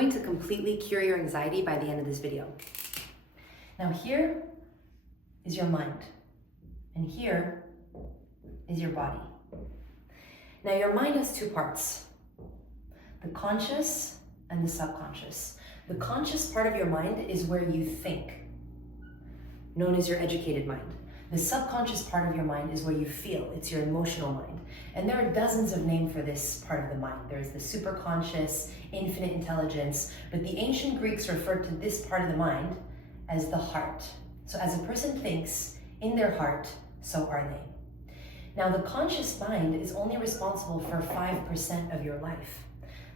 going to completely cure your anxiety by the end of this video. Now here is your mind, and here is your body. Now your mind has two parts, the conscious and the subconscious. The conscious part of your mind is where you think, known as your educated mind. The subconscious part of your mind is where you feel, it's your emotional mind. And there are dozens of names for this part of the mind. There's the superconscious, infinite intelligence, but the ancient Greeks referred to this part of the mind as the heart. So as a person thinks in their heart, so are they. Now the conscious mind is only responsible for 5% of your life.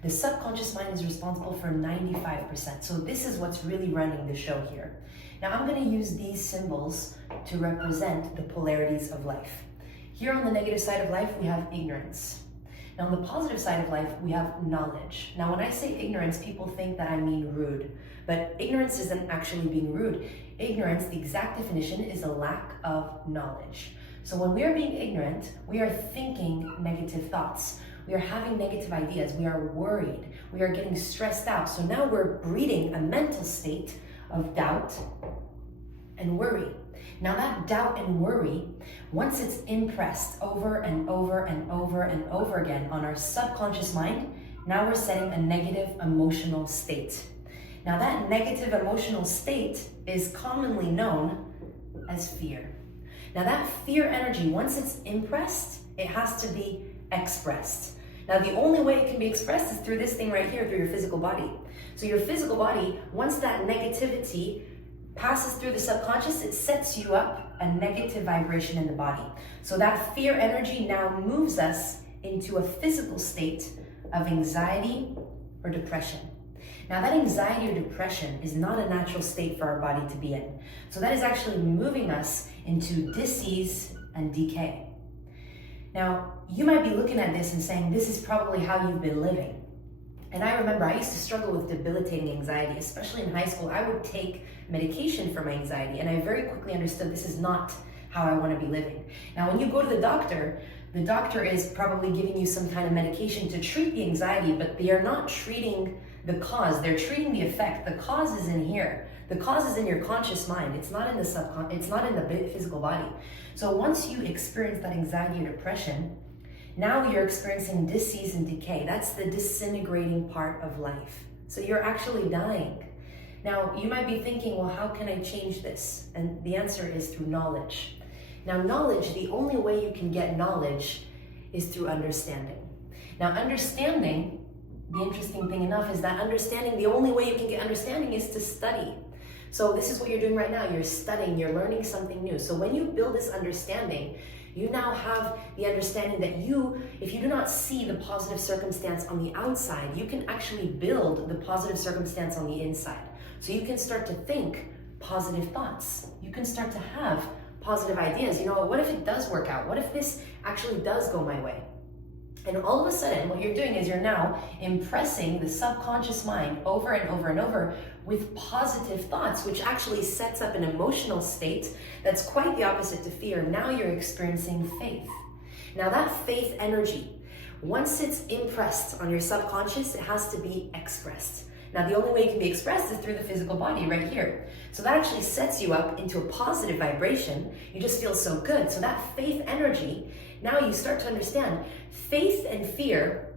The subconscious mind is responsible for 95%. So this is what's really running the show here. Now I'm going to use these symbols to represent the polarities of life. Here on the negative side of life, we have ignorance. Now on the positive side of life, we have knowledge. Now when I say ignorance, people think that I mean rude, but ignorance isn't actually being rude. Ignorance, the exact definition, is a lack of knowledge. So when we are being ignorant, we are thinking negative thoughts. We are having negative ideas. We are worried. We are getting stressed out. So now we're breeding a mental state of doubt and worry. Now that doubt and worry, once it's impressed over and over and over and over again on our subconscious mind, now we're setting a negative emotional state. Now that negative emotional state is commonly known as fear. Now that fear energy, once it's impressed, it has to be expressed. Now the only way it can be expressed is through this thing right here, through your physical body. So your physical body, once that negativity passes through the subconscious, it sets you up a negative vibration in the body. So that fear energy now moves us into a physical state of anxiety or depression. Now that anxiety or depression is not a natural state for our body to be in. So that is actually moving us into disease and decay. Now, you might be looking at this and saying, this is probably how you've been living. And I remember I used to struggle with debilitating anxiety, especially in high school. I would take medication for my anxiety, and I very quickly understood this is not how I want to be living. Now, when you go to the doctor is probably giving you some kind of medication to treat the anxiety, but they are not treating the cause, they're treating the effect. The cause is in here. The cause is in your conscious mind. It's not in the it's not in the physical body. So once you experience that anxiety or depression, now you're experiencing disease and decay. That's the disintegrating part of life. So you're actually dying. Now you might be thinking, well, how can I change this? And the answer is through knowledge. Now knowledge, the only way you can get knowledge is through understanding. Now understanding, the interesting thing enough is that understanding, the only way you can get understanding is to study. So this is what you're doing right now. You're studying, you're learning something new. So when you build this understanding, you now have the understanding that if you do not see the positive circumstance on the outside, you can actually build the positive circumstance on the inside. So you can start to think positive thoughts. You can start to have positive ideas. You know, what if it does work out? What if this actually does go my way? And all of a sudden, what you're doing is you're now impressing the subconscious mind over and over and over with positive thoughts, which actually sets up an emotional state that's quite the opposite to fear. Now you're experiencing faith. Now that faith energy, once it's impressed on your subconscious, it has to be expressed. Now the only way it can be expressed is through the physical body right here. So that actually sets you up into a positive vibration. You just feel so good. So that faith energy, now you start to understand faith and fear.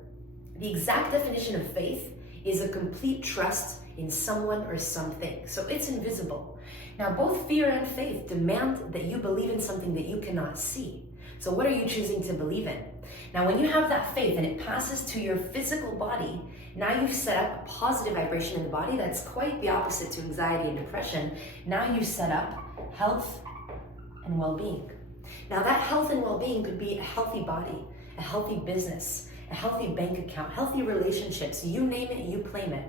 The exact definition of faith is a complete trust in someone or something. So it's invisible. Now both fear and faith demand that you believe in something that you cannot see. So what are you choosing to believe in? Now when you have that faith and it passes to your physical body, now you've set up a positive vibration in the body that's quite the opposite to anxiety and depression. Now you set up health and well-being. Now that health and well-being could be a healthy body, a healthy business, a healthy bank account, healthy relationships, you name it, you claim it.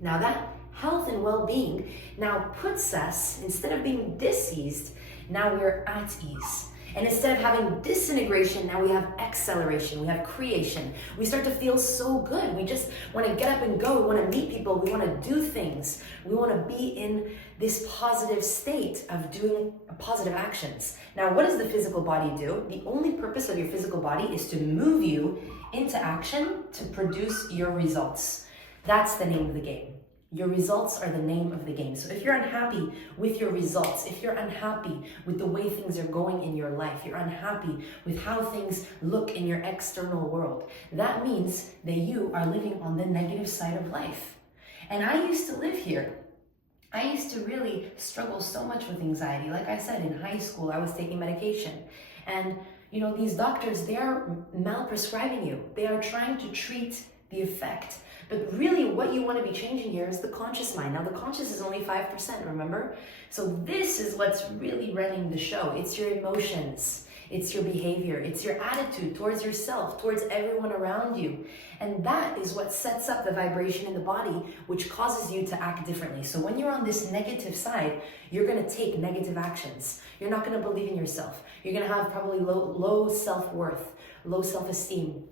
Now that health and well-being now puts us, instead of being diseased, now we're at ease. And instead of having disintegration, now we have acceleration, we have creation. We start to feel so good. We just want to get up and go. We want to meet people. We want to do things. We want to be in this positive state of doing positive actions. Now, what does the physical body do? The only purpose of your physical body is to move you into action to produce your results. That's the name of the game. Your results are the name of the game. So if you're unhappy with your results, if you're unhappy with the way things are going in your life, you're unhappy with how things look in your external world, that means that you are living on the negative side of life. And I used to live here. I used to really struggle so much with anxiety. Like I said, in high school, I was taking medication. And these doctors, they are malprescribing you. They are trying to treat the effect. But really what you want to be changing here is the conscious mind. Now the conscious is only 5%, remember? So this is what's really running the show. It's your emotions, it's your behavior, it's your attitude towards yourself, towards everyone around you. And that is what sets up the vibration in the body, which causes you to act differently. So when you're on this negative side, you're going to take negative actions. You're not going to believe in yourself. You're going to have probably low self-worth, low self-esteem.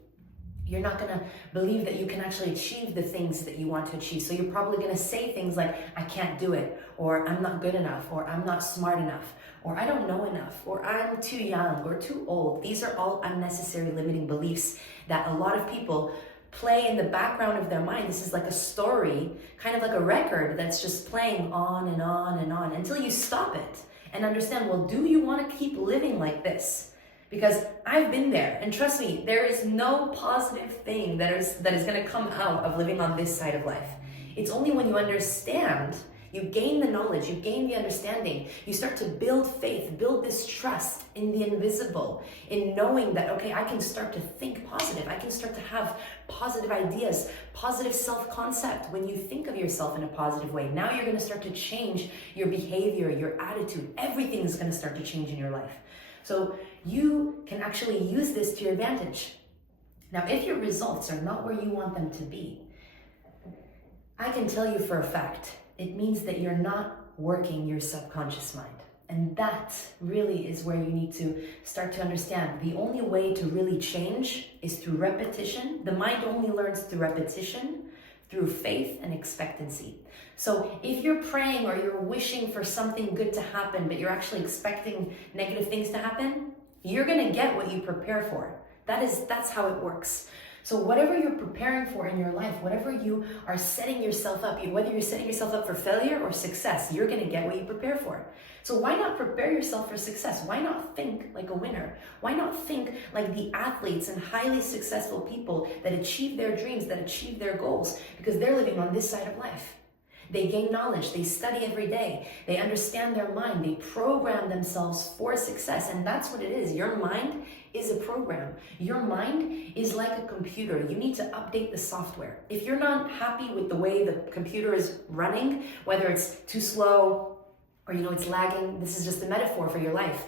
You're not going to believe that you can actually achieve the things that you want to achieve. So you're probably going to say things like, I can't do it, or I'm not good enough, or I'm not smart enough, or I don't know enough, or I'm too young or too old. These are all unnecessary limiting beliefs that a lot of people play in the background of their mind. This is like a story, kind of like a record that's just playing on and on and on until you stop it and understand, well, do you want to keep living like this? Because I've been there, and trust me, there is no positive thing that is going to come out of living on this side of life. It's only when you understand, you gain the knowledge, you gain the understanding, you start to build faith, build this trust in the invisible, in knowing that, okay, I can start to think positive, I can start to have positive ideas, positive self-concept. When you think of yourself in a positive way, now you're going to start to change your behavior, your attitude, everything is going to start to change in your life. So you can actually use this to your advantage. Now, if your results are not where you want them to be, I can tell you for a fact, it means that you're not working your subconscious mind. And that really is where you need to start to understand. The only way to really change is through repetition. The mind only learns through repetition, through faith and expectancy. So if you're praying or you're wishing for something good to happen, but you're actually expecting negative things to happen, you're going to get what you prepare for. That's how it works. So whatever you're preparing for in your life, whatever you are setting yourself up, whether you're setting yourself up for failure or success, you're going to get what you prepare for. So why not prepare yourself for success? Why not think like a winner? Why not think like the athletes and highly successful people that achieve their dreams, that achieve their goals, because they're living on this side of life. They gain knowledge, they study every day, they understand their mind, they program themselves for success, and that's what it is. Your mind is a program. Your mind is like a computer. You need to update the software. If you're not happy with the way the computer is running, whether it's too slow or it's lagging, this is just a metaphor for your life.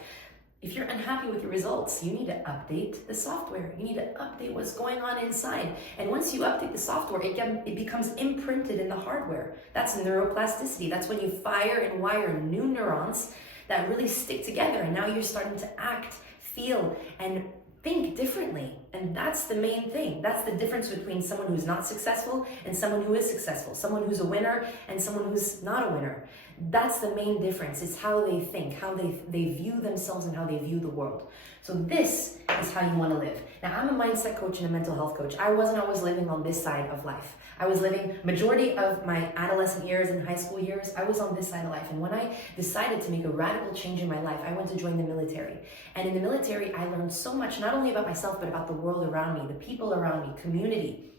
If you're unhappy with your results, you need to update the software. You need to update what's going on inside. And once you update the software, it becomes imprinted in the hardware. That's neuroplasticity. That's when you fire and wire new neurons that really stick together. And now you're starting to act, feel, and think differently. And that's the main thing. That's the difference between someone who's not successful and someone who is successful. Someone who's a winner and someone who's not a winner. That's the main difference. It's how they think, how they view themselves and how they view the world. So this is how you want to live. Now, I'm a mindset coach and a mental health coach. I wasn't always living on this side of life. I was living majority of my adolescent years and high school years, I was on this side of life. And when I decided to make a radical change in my life, I went to join the military. And in the military, I learned so much, not only about myself, but about the world around me, the people around me, community.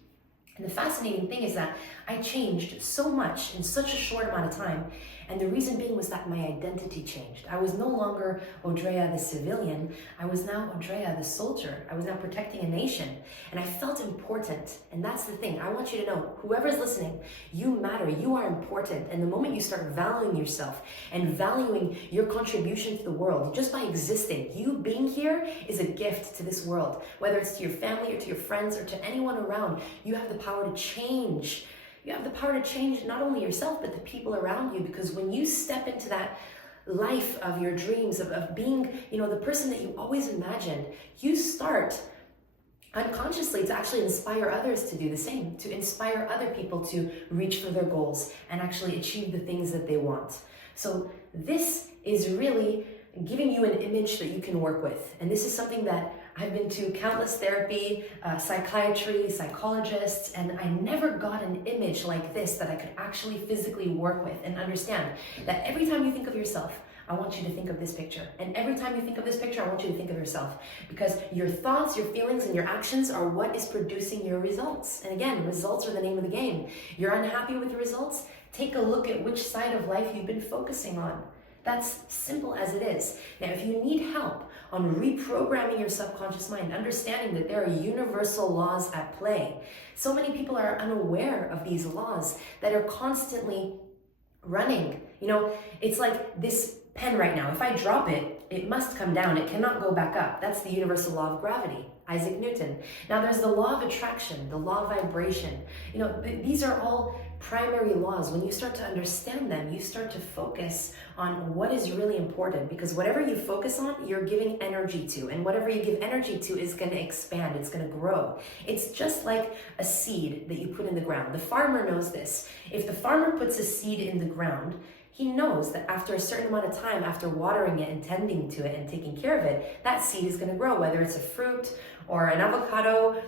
And the fascinating thing is that I changed so much in such a short amount of time. And the reason being was that my identity changed. I was no longer Audrea the civilian. I was now Audrea the soldier. I was now protecting a nation. And I felt important. And that's the thing. I want you to know, whoever's listening, you matter. You are important. And the moment you start valuing yourself and valuing your contribution to the world, just by existing, you being here is a gift to this world. Whether it's to your family or to your friends or to anyone around, you have the power to change. You have the power to change not only yourself, but the people around you. Because when you step into that life of your dreams, of being, the person that you always imagined, you start unconsciously to actually inspire others to do the same, to inspire other people to reach for their goals and actually achieve the things that they want. So this is really giving you an image that you can work with. And this is something that I've been to countless therapy, psychiatry, psychologists, and I never got an image like this that I could actually physically work with and understand that every time you think of yourself, I want you to think of this picture. And every time you think of this picture, I want you to think of yourself. Because your thoughts, your feelings, and your actions are what is producing your results. And again, results are the name of the game. You're unhappy with your results? Take a look at which side of life you've been focusing on. That's simple as it is. Now, if you need help on reprogramming your subconscious mind, understanding that there are universal laws at play, so many people are unaware of these laws that are constantly running. You know, it's like this pen right now. If I drop it, it must come down. It cannot go back up. That's the universal law of gravity, Isaac Newton. Now there's the law of attraction, the law of vibration. You know, these are all primary laws. When you start to understand them, you start to focus on what is really important, because whatever you focus on, you're giving energy to, and whatever you give energy to is going to expand, it's going to grow. It's just like a seed that you put in the ground. The farmer knows this. If the farmer puts a seed in the ground, he knows that after a certain amount of time, after watering it and tending to it and taking care of it, that seed is going to grow, whether it's a fruit or an avocado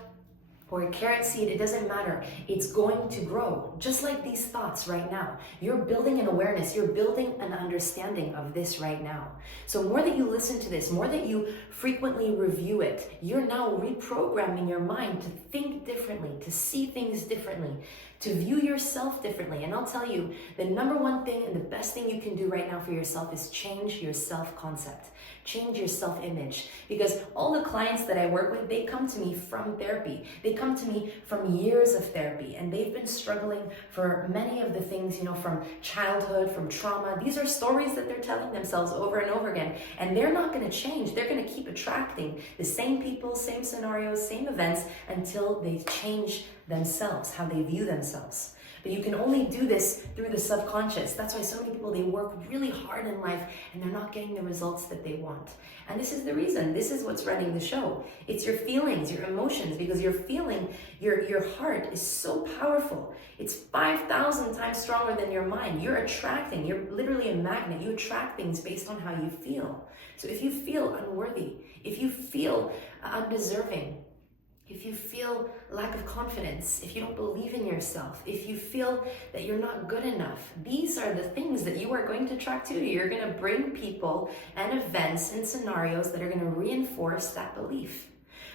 or a carrot seed, it doesn't matter. It's going to grow, just like these thoughts right now. You're building an awareness, you're building an understanding of this right now. So more that you listen to this, more that you frequently review it, you're now reprogramming your mind to think differently, to see things differently, to view yourself differently. And I'll tell you, the number one thing and the best thing you can do right now for yourself is change your self-concept. Change your self-image. Because all the clients that I work with, they come to me from therapy. They come to me from years of therapy, and they've been struggling for many of the things, you know, from childhood, from trauma. These are stories that they're telling themselves over and over again, and they're not going to change. They're going to keep attracting the same people, same scenarios, same events until they change themselves, how they view themselves. But you can only do this through the subconscious. That's why so many people, they work really hard in life and they're not getting the results that they want. And this is the reason. This is what's running the show. It's your feelings, your emotions, because your feeling, your heart is so powerful. It's 5,000 times stronger than your mind. You're attracting, you're literally a magnet. You attract things based on how you feel. So if you feel unworthy, if you feel undeserving, if you feel lack of confidence, if you don't believe in yourself, if you feel that you're not good enough, these are the things that you are going to attract to you. You're going to bring people and events and scenarios that are going to reinforce that belief.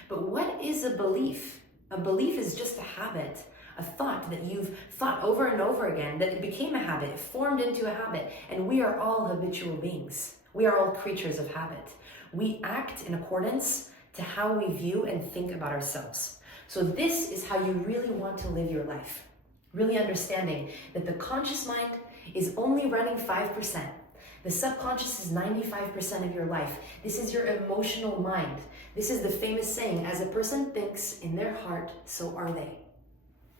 But what is a belief? A belief is just a habit, a thought that you've thought over and over again, that it became a habit, it formed into a habit. And we are all habitual beings. We are all creatures of habit. We act in accordance to how we view and think about ourselves. So this is how you really want to live your life. Really understanding that the conscious mind is only running 5%. The subconscious is 95% of your life. This is your emotional mind. This is the famous saying, as a person thinks in their heart, so are they.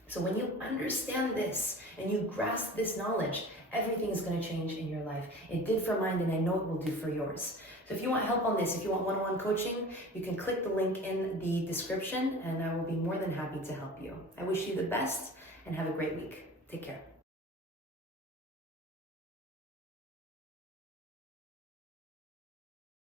So when you understand this and you grasp this knowledge, everything is going to change in your life. It did for mine, and I know it will do for yours. So if you want help on this, if you want one-on-one coaching, you can click the link in the description and I will be more than happy to help you. I wish you the best and have a great week. Take care.